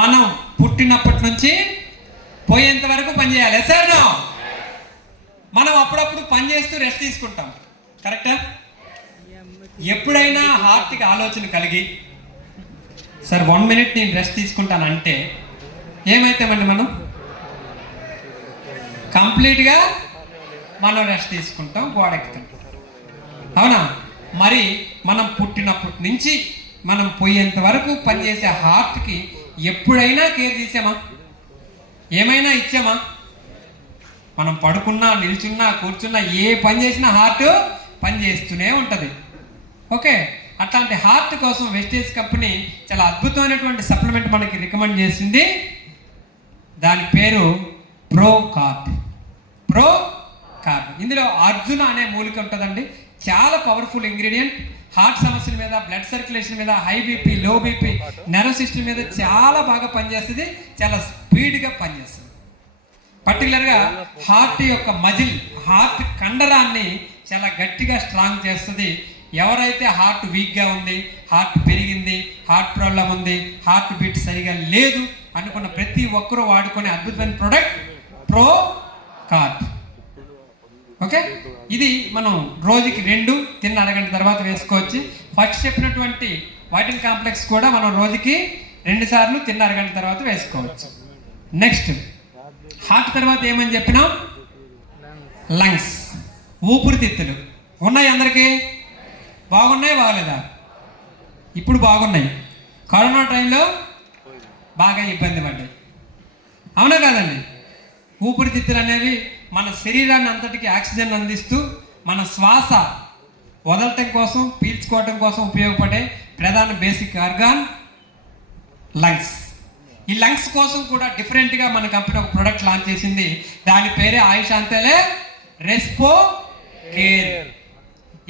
మనం పుట్టినప్పటి నుంచి పోయేంత వరకు పనిచేయాలి సార్. మనం అప్పుడప్పుడు పని చేస్తూ రెస్ట్ తీసుకుంటాం, కరెక్టా? ఎప్పుడైనా హార్ట్కి ఆలోచన కలిగి సార్ 1 minute నేను రెస్ట్ తీసుకుంటానంటే ఏమైతామండి? మనం కంప్లీట్గా మనం రెస్ట్ తీసుకుంటాం, గోడెక్కుతాం, అవునా? మరి మనం పుట్టినప్పటి నుంచి మనం పోయేంత వరకు పనిచేసే హార్ట్కి ఎప్పుడైనా కేర్ చేసామా? ఏమైనా ఇచ్చామా? మనం పడుకున్నా, నిల్చున్నా, కూర్చున్నా, ఏ పని చేసినా హార్ట్ పని చేస్తూనే ఉంటుంది. ఓకే, అట్లాంటి హార్ట్ కోసం వెస్టేజ్ కంపెనీ చాలా అద్భుతమైనటువంటి సప్లిమెంట్ మనకి రికమెండ్ చేసింది. దాని పేరు ప్రో కార్బ్. ప్రో కార్బ్, ఇందులో అర్జున అనే మూలిక ఉంటుందండి. చాలా పవర్ఫుల్ ఇంగ్రీడియంట్. హార్ట్ సమస్యల మీద, బ్లడ్ సర్క్యులేషన్ మీద, high BP, low BP, nerve system మీద చాలా బాగా పనిచేస్తుంది. చాలా స్పీడ్గా పనిచేస్తుంది. పర్టికులర్గా హార్ట్ యొక్క మజిల్, హార్ట్ కండరాన్ని చాలా గట్టిగా స్ట్రాంగ్ చేస్తుంది. ఎవరైతే హార్ట్ వీక్గా ఉంది, హార్ట్ పెరిగింది, హార్ట్ ప్రాబ్లం ఉంది, హార్ట్ బీట్ సరిగా లేదు అనుకున్న ప్రతి ఒక్కరూ వాడుకునే అద్భుతమైన ప్రోడక్ట్ ప్రో కార్బ్. ఓకే, ఇది మనం రోజుకి 2 తిన్న అరగంట తర్వాత వేసుకోవచ్చు. ఫస్ట్ చెప్పినటువంటి వైటల్ కాంప్లెక్స్ కూడా మనం రోజుకి 2 సార్లు తిన్న అరగంట తర్వాత వేసుకోవచ్చు. నెక్స్ట్ హార్ట్ తర్వాత ఏమని చెప్పినాం? లంగ్స్, ఊపిరితిత్తులు ఉన్నాయి. అందరికీ బాగున్నాయి, బాగలేదా? ఇప్పుడు బాగున్నాయి. కరోనా టైంలో బాగా ఇబ్బంది పడ్డాయి, అవునా కాదండి? ఊపిరితిత్తులు అనేవి మన శరీరాన్ని అంతటికి ఆక్సిజన్ అందిస్తూ మన శ్వాస వదలటం కోసం, పీల్చుకోవటం కోసం ఉపయోగపడే ప్రధాన బేసిక్ ఆర్గాన్ లంగ్స్. ఈ లంగ్స్ కోసం కూడా డిఫరెంట్గా మన కంపెనీ ఒక ప్రోడక్ట్ లాంచ్ చేసింది. దాని పేరే ఆయుష్ అంతేలే రెస్పో కేర్.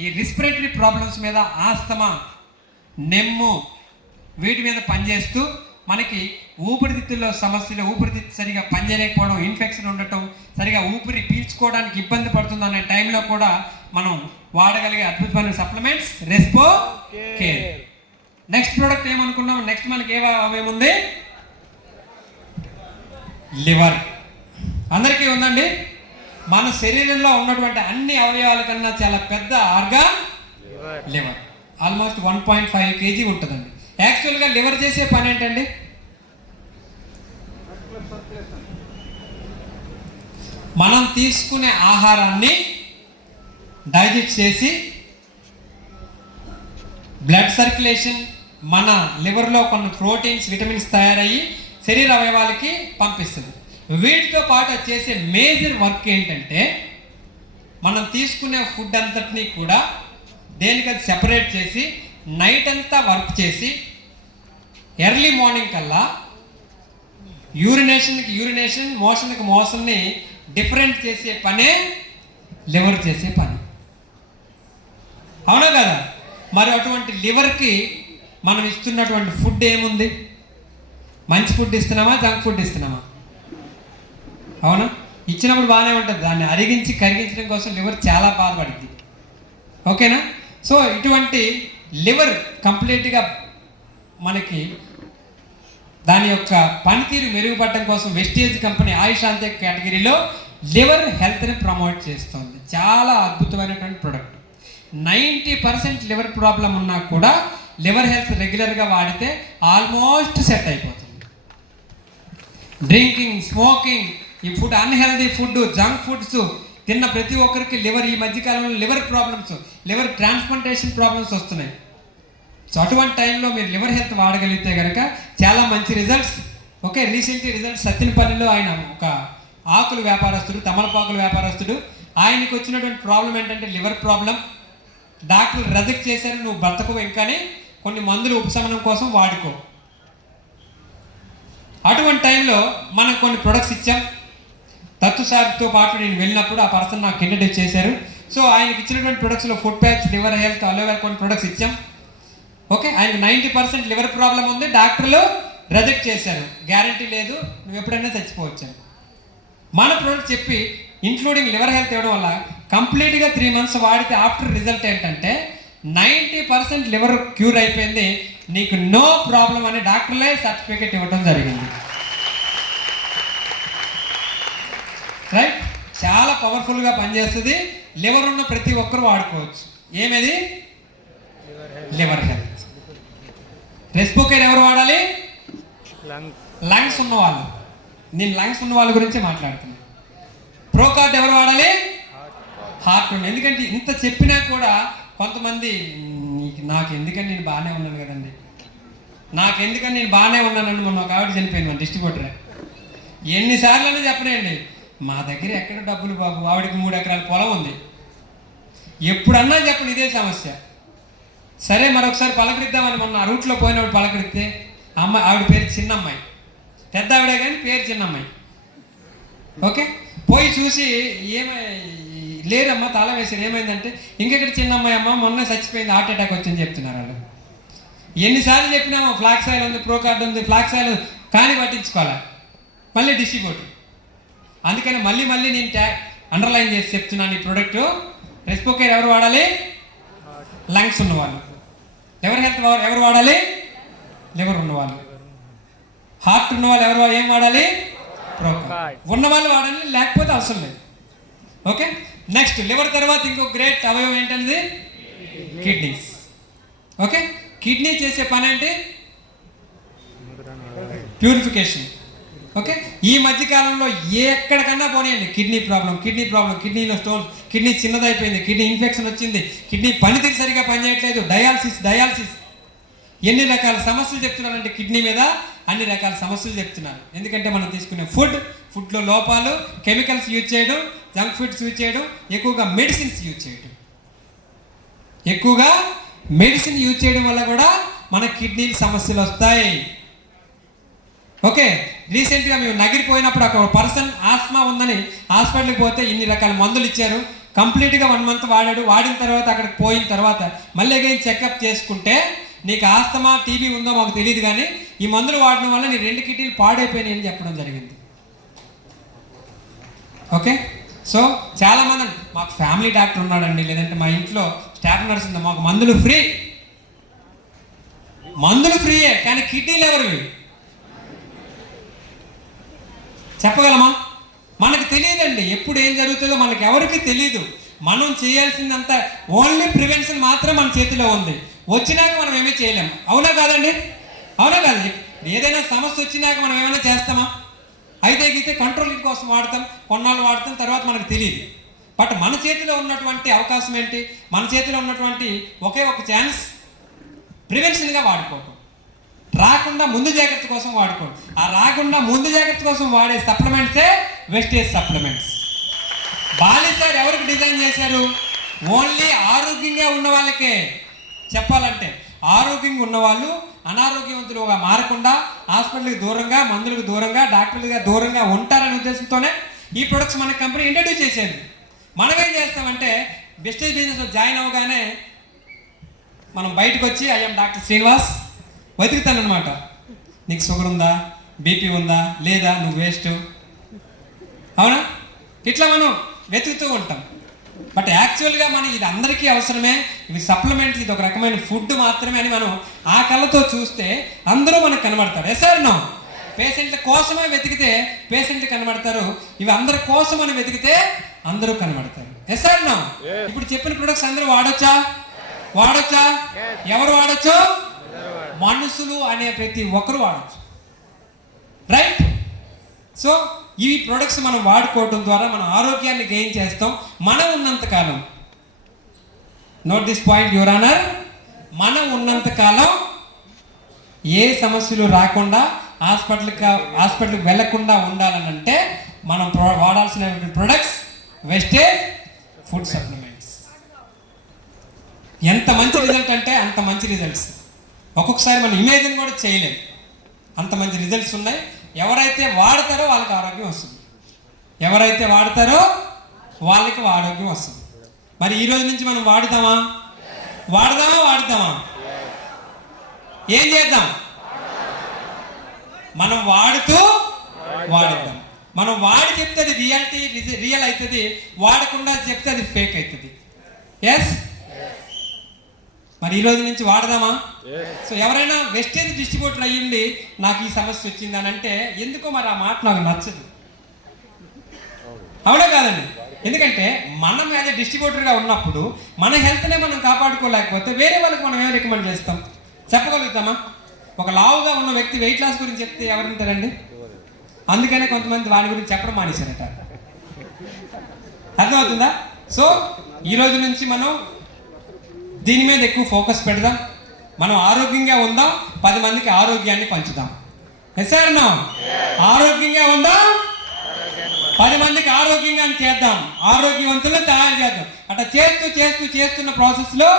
ఈ రెస్పిరేటరీ ప్రాబ్లమ్స్ మీద, ఆస్తమా, నెమ్ము, వీటి మీద పనిచేస్తూ మనకి ఊపిరితిత్తుల్లో సమస్యలు, ఊపిరితిత్తు సరిగా పనిచేయలేకపోవడం, ఇన్ఫెక్షన్ ఉండటం, సరిగా ఊపిరి పీల్చుకోవడానికి ఇబ్బంది పడుతుంది అనే టైంలో కూడా మనం వాడగలిగే అద్భుతమైన సప్లిమెంట్స్ రెస్పో కేర్. నెక్స్ట్ ప్రోడక్ట్ ఏమనుకున్నాం? నెక్స్ట్ మనకి ఏముంది? లివర్. అందరికీ ఉందండి. మన శరీరంలో ఉన్నటువంటి అన్ని అవయవాల కన్నా చాలా పెద్ద ఆర్గాన్ లివర్. ఆల్మోస్ట్ 1.5 kg ఉంటుందండి. యాక్చువల్గా లివర్ చేసే పని ఏంటండి? మనం తీసుకునే ఆహారాన్ని డైజెస్ట్ చేసి బ్లడ్ సర్క్యులేషన్, మన లివర్లో కొన్ని ప్రోటీన్స్, విటమిన్స్ తయారయ్యి శరీర అవయవాలకి పంపిస్తుంది. వీటితో పాటు చేసే మేజర్ వర్క్ ఏంటంటే మనం తీసుకునే ఫుడ్ అంతటినీ కూడా దేనికది సెపరేట్ చేసి నైట్ అంతా వర్క్ చేసి ఎర్లీ మార్నింగ్ కల్లా యూరినేషన్, మోషన్కి మోషన్ని డిఫరెంట్ చేసే పనే లివర్ చేసే పని, అవునా కదా? మరి అటువంటి లివర్కి మనం ఇస్తున్నటువంటి ఫుడ్ ఏముంది? మంచి ఫుడ్ ఇస్తున్నామా, జంక్ ఫుడ్ ఇస్తున్నామా? అవునా? ఇచ్చినప్పుడు బాగానే ఉంటుంది. దాన్ని అరిగించి కరిగించడం కోసం లివర్ చాలా బాధపడుద్ది. ఓకేనా? సో ఇటువంటి లివర్ కంప్లీట్గా మనకి దాని యొక్క పనితీరు మెరుగుపడటం కోసం వెస్టేజ్ కంపెనీ ఆయుష్ అంతే కేటగిరీలో లివర్ హెల్త్ని ప్రమోట్ చేస్తుంది. చాలా అద్భుతమైనటువంటి ప్రోడక్ట్. 90% లివర్ ప్రాబ్లం ఉన్నా కూడా లివర్ హెల్త్ రెగ్యులర్గా వాడితే ఆల్మోస్ట్ సెట్ అయిపోతుంది. డ్రింకింగ్, స్మోకింగ్, ఈ food, unhealthy food, junk foods తిన్న ప్రతి ఒక్కరికి లివర్, ఈ మధ్యకాలంలో liver problems, liver transplantation problems వస్తున్నాయి. సో అటువంటి టైంలో మీరు లివర్ హెల్త్ వాడగలిగితే కనుక చాలా మంచి రిజల్ట్స్. ఓకే, రీసెంట్లీ రిజల్ట్స్ సత్యనపల్లిలో ఆయన ఒక ఆకులు వ్యాపారస్తుడు, తమలపాకుల వ్యాపారస్తుడు, ఆయనకు వచ్చినటువంటి ప్రాబ్లం ఏంటంటే లివర్ ప్రాబ్లం. డాక్టర్లు రిజెక్ట్ చేశారు, నువ్వు బ్రతకు ఇంకానే కొన్ని మందులు ఉపశమనం కోసం వాడుకో. అటువంటి టైంలో మనం కొన్ని ప్రొడక్ట్స్ ఇచ్చాం. తత్తు సార్తో పాటు నేను వెళ్ళినప్పుడు ఆ పర్సన్ నాకు ఇంట్రడ్యూస్ చేశారు. సో ఆయనకి ఇచ్చినటువంటి ప్రొడక్ట్స్లో food patch, liver health, aloe vera కొన్ని ప్రొడక్ట్స్ ఇచ్చాం. ఓకే, ఆయనకు 90% లివర్ ప్రాబ్లం ఉంది, డాక్టర్లు రిజెక్ట్ చేశారు, గ్యారంటీ లేదు, నువ్వు ఎప్పుడైనా చచ్చిపోవచ్చు. మన ప్రోడక్ట్ చెప్పి ఇంక్లూడింగ్ లివర్ హెల్త్ ఇవ్వడం వల్ల కంప్లీట్గా 3 months వాడితే ఆఫ్టర్ రిజల్ట్ ఏంటంటే 90% లివర్ క్యూర్ అయిపోయింది. నీకు నో ప్రాబ్లం అని డాక్టర్లే సర్టిఫికేట్ ఇవ్వడం జరిగింది. రైట్, చాలా పవర్ఫుల్గా పనిచేస్తుంది. లివర్ ఉన్న ప్రతి ఒక్కరు వాడుకోవచ్చు. ఏమది? Liver health. రెస్పోకేర్ ఎవరు వాడాలి? లంగ్స్ ఉన్న వాళ్ళు. నేను లంగ్స్ ఉన్న వాళ్ళ గురించి మాట్లాడుతున్నాను. ప్రోకార్డ్ ఎవరు వాడాలి? హార్ట్ ఉన్న. ఎందుకంటే ఇంత చెప్పినా కూడా కొంతమంది నాకు ఎందుకని నేను బాగానే ఉన్నాను కదండి, నాకెందుకని నేను బాగానే ఉన్నానండి. మొన్న ఒక ఆవిడ చనిపోయింది, మన డిస్ట్రిబ్యూటరే. ఎన్నిసార్లు చెప్పనండి, మా దగ్గర ఎక్కడ డబ్బులు బాబు, ఆవిడకి 3 ఎకరాల పొలం ఉంది. ఎప్పుడన్నా చెప్పండి ఇదే సమస్య. సరే మరొకసారి పలకరిద్దామని మొన్న రూట్లో పోయినప్పుడు పలకరిస్తే అమ్మాయి, ఆవిడ పేరు చిన్నమ్మాయి, పెద్ద ఆవిడే కానీ పేరు చిన్నమ్మాయి. ఓకే, పోయి చూసి లేరమ్మా తాళం వేసారు. ఏమైందంటే ఇంకెక్కడ చిన్నమ్మాయి అమ్మ మొన్న చచ్చిపోయింది, హార్ట్ అటాక్ వచ్చింది చెప్తున్నారు వాళ్ళు. ఎన్నిసార్లు చెప్పినామో ఫ్లాక్స్ ఆయిల్ ఉంది, ప్రోకార్డ్ ఉంది, ఫ్లాక్స్ ఆయిల్ కానీ పట్టించుకోవాలి. మళ్ళీ డిస్ట్రిబ్యూటర్. అందుకని మళ్ళీ నేను అండర్లైన్ చేసి చెప్తున్నాను, ఈ ప్రోడక్ట్ రెస్పోకేర్ ఎవరు వాడాలి? లంగ్స్ ఉన్నవాళ్ళు. లివర్ హెల్త్ ఎవరు వాడాలి? లివర్ ఉన్నవాళ్ళు. హార్ట్ ఉన్నవాళ్ళు ఎవరు ఏం వాడాలి? ప్రోకార్డ్. ఉన్నవాళ్ళు వాడాలి, లేకపోతే అవసరం లేదు. ఓకే, నెక్స్ట్ లివర్ తర్వాత ఇంకొక గ్రేట్ అవయవం ఏంటంటే కిడ్నీస్. ఓకే, కిడ్నీ చేసే పని ఏంటి? ప్యూరిఫికేషన్. ఓకే, ఈ మధ్యకాలంలో ఎక్కడికన్నా పోనీయండి కిడ్నీ ప్రాబ్లం, కిడ్నీలో స్టోన్స్, కిడ్నీ చిన్నదైపోయింది, కిడ్నీ ఇన్ఫెక్షన్ వచ్చింది, కిడ్నీ పనితీరు సరిగా పనిచేయట్లేదు, డయాలసిస్. ఎన్ని రకాల సమస్యలు చెప్తున్నారంటే కిడ్నీ మీద అన్ని రకాల సమస్యలు చెప్తున్నారు. ఎందుకంటే మనం తీసుకునే ఫుడ్లో లోపాలు, కెమికల్స్ యూజ్ చేయడం, జంక్ ఫుడ్స్ యూజ్ చేయడం, ఎక్కువగా మెడిసిన్స్ యూజ్ చేయడం వల్ల కూడా మన కిడ్నీల సమస్యలు వస్తాయి. ఓకే, రీసెంట్గా మేము నగిరిపోయినప్పుడు అక్కడ ఒక పర్సన్ ఆస్మా ఉందని హాస్పిటల్కి పోతే ఇన్ని రకాల మందులు ఇచ్చారు. కంప్లీట్గా 1 మంత్ వాడాడు. వాడిన తర్వాత అక్కడికి పోయిన తర్వాత మళ్ళీ అగైన్ చెకప్ చేసుకుంటే నీకు ఆస్తమా టీబీ ఉందో మాకు తెలియదు, కానీ ఈ మందులు వాడడం వల్ల నీ 2 కిడ్నీలు పాడైపోయినాయి అని చెప్పడం జరిగింది. ఓకే, సో చాలామంది మాకు ఫ్యామిలీ డాక్టర్ ఉన్నాడండి, లేదంటే మా ఇంట్లో స్టాఫ్ నర్స్ ఉంది, మాకు మందులు ఫ్రీయే, కానీ కిడ్నీలు ఎవరివి చెప్పగలమా? మనకు తెలియదండి. ఎప్పుడు ఏం జరుగుతుందో మనకు ఎవరికి తెలియదు. మనం చేయాల్సిందంతా ఓన్లీ ప్రివెన్షన్ మాత్రం మన చేతిలో ఉంది. వచ్చినాక మనం ఏమీ చేయలేము. అవునా కాదండి? అవునా కాదు? ఏదైనా సమస్య వచ్చినాక మనం ఏమైనా చేస్తామా? అయితే కంట్రోలింగ్ కోసం వాడతాం, కొన్నాళ్ళు వాడతాం, తర్వాత మనకు తెలియదు. బట్ మన చేతిలో ఉన్నటువంటి అవకాశం ఏంటి? మన చేతిలో ఉన్నటువంటి ఒకే ఒక ఛాన్స్ ప్రివెన్షన్గా వాడుకోవటం, రాకుండా ముందు జాగ్రత్త కోసం వాడుకోండి. ఆ రాకుండా ముందు జాగ్రత్త కోసం వాడే సప్లిమెంట్సే వెస్టేజ్ సప్లిమెంట్స్. బాలి సార్ ఎవరికి డిజైన్ చేశారు? ఓన్లీ ఆరోగ్యంగా ఉన్న వాళ్ళకే. చెప్పాలంటే ఆరోగ్యంగా ఉన్నవాళ్ళు అనారోగ్యవంతులుగా మారకుండా, హాస్పిటల్కి దూరంగా, మందులకు దూరంగా, డాక్టర్లుగా దూరంగా ఉంటారనే ఉద్దేశంతోనే ఈ ప్రొడక్ట్స్ మన కంపెనీ ఇంట్రడ్యూస్ చేసేది. మనం ఏం చేస్తామంటే వెస్టేజ్ బిజినెస్లో జాయిన్ అవ్వగానే మనం బయటకు వచ్చి ఐఎమ్ డాక్టర్ శ్రీనివాస్ వెతుకుతానమాట. నీకు షుగర్ ఉందా, బీపీ ఉందా, లేదా, నువ్వు వేస్ట్, అవునా? ఇట్లా మనం వెతుకుతూ ఉంటాం. బట్ యాక్చువల్గా మనం ఇది అందరికీ అవసరమే, ఇవి సప్లిమెంట్స్, ఇది ఒక రకమైన ఫుడ్ మాత్రమే అని మనం ఆ కళ్ళతో చూస్తే అందరూ మనకు కనబడతారు. SR no? పేషెంట్ల కోసమే వెతికితే పేషెంట్లు కనబడతారు, ఇవి అందరి కోసం అని వెతికితే అందరూ కనబడతారు. SR no? ఇప్పుడు చెప్పిన ప్రొడక్ట్స్ అందరూ వాడొచ్చా? ఎవరు వాడచ్చు? మనుషులు అనే ప్రతి ఒక్కరు వాడచ్చు. రైట్? సో ఈ ప్రొడక్ట్స్ మనం వాడుకోవడం ద్వారా మన ఆరోగ్యాన్ని గెయిన్ చేస్తాం. మనం ఉన్నంతకాలం, note this point your honour, మనం ఉన్నంతకాలం ఏ సమస్యలు రాకుండా హాస్పిటల్కి వెళ్లకుండా ఉండాలనంటే మనం వాడాల్సిన ప్రొడక్ట్స్ వెస్టేజ్ ఫుడ్ సప్లిమెంట్స్. ఎంత మంచి రిజల్ట్ అంటే అంత మంచి రిజల్ట్స్. ఒక్కొక్కసారి మనం ఇమేజిన్ కూడా చేయలేం, అంత మంచి రిజల్ట్స్ ఉన్నాయి. ఎవరైతే వాడతారో వాళ్ళకి ఆరోగ్యం వస్తుంది, ఎవరైతే వాడతారో వాళ్ళకి ఆరోగ్యం వస్తుంది. మరి ఈ రోజు నుంచి మనం వాడదామా? ఏం చేద్దాం? మనం వాడిద్దాం. మనం వాడి చెప్తే అది రియల్ అవుతుంది, వాడకుండా చెప్తే అది ఫేక్ అవుతుంది. ఎస్, మరి ఈ రోజు నుంచి వాడదామా? సో ఎవరైనా వెస్టేజ్ డిస్ట్రిబ్యూటర్ అయ్యింది నాకు ఈ సమస్య వచ్చింది అని అంటే ఎందుకో మరి ఆ మాట నాకు నచ్చదు. అవునా కాదండి? ఎందుకంటే మనం యాజ్ డిస్ట్రిబ్యూటర్గా ఉన్నప్పుడు మన హెల్త్నే మనం కాపాడుకోలేకపోతే వేరే వాళ్ళకి మనం ఏం రికమెండ్ చేస్తాం? చెప్పగలుగుతామా? ఒక లావుగా ఉన్న వ్యక్తి వెయిట్ లాస్ గురించి చెప్తే ఎవరు వింటారండి? అందుకనే కొంతమంది వాడి గురించి చెప్పడం మానేశారట. అర్థమవుతుందా? సో ఈ రోజు నుంచి మనం దీని మీద ఎక్కువ ఫోకస్ పెడదాం. మనం ఆరోగ్యంగా ఉందాం, 10 మందికి ఆరోగ్యాన్ని పంచుదాం. ఎస్ఆర్నా ఆరోగ్యంగా ఉందాం, 10 మందికి ఆరోగ్యంగా చేద్దాం, ఆరోగ్యవంతులను తయారు చేద్దాం. అట్లా చేస్తున్న ప్రాసెస్లో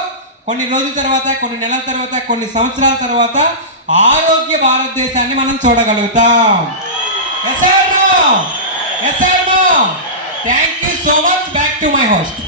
కొన్ని రోజుల తర్వాత, కొన్ని నెలల తర్వాత, కొన్ని సంవత్సరాల తర్వాత ఆరోగ్య భారతదేశాన్ని మనం చూడగలుగుతాం. ఎస్ఆర్నా thank you so much. Back to my host.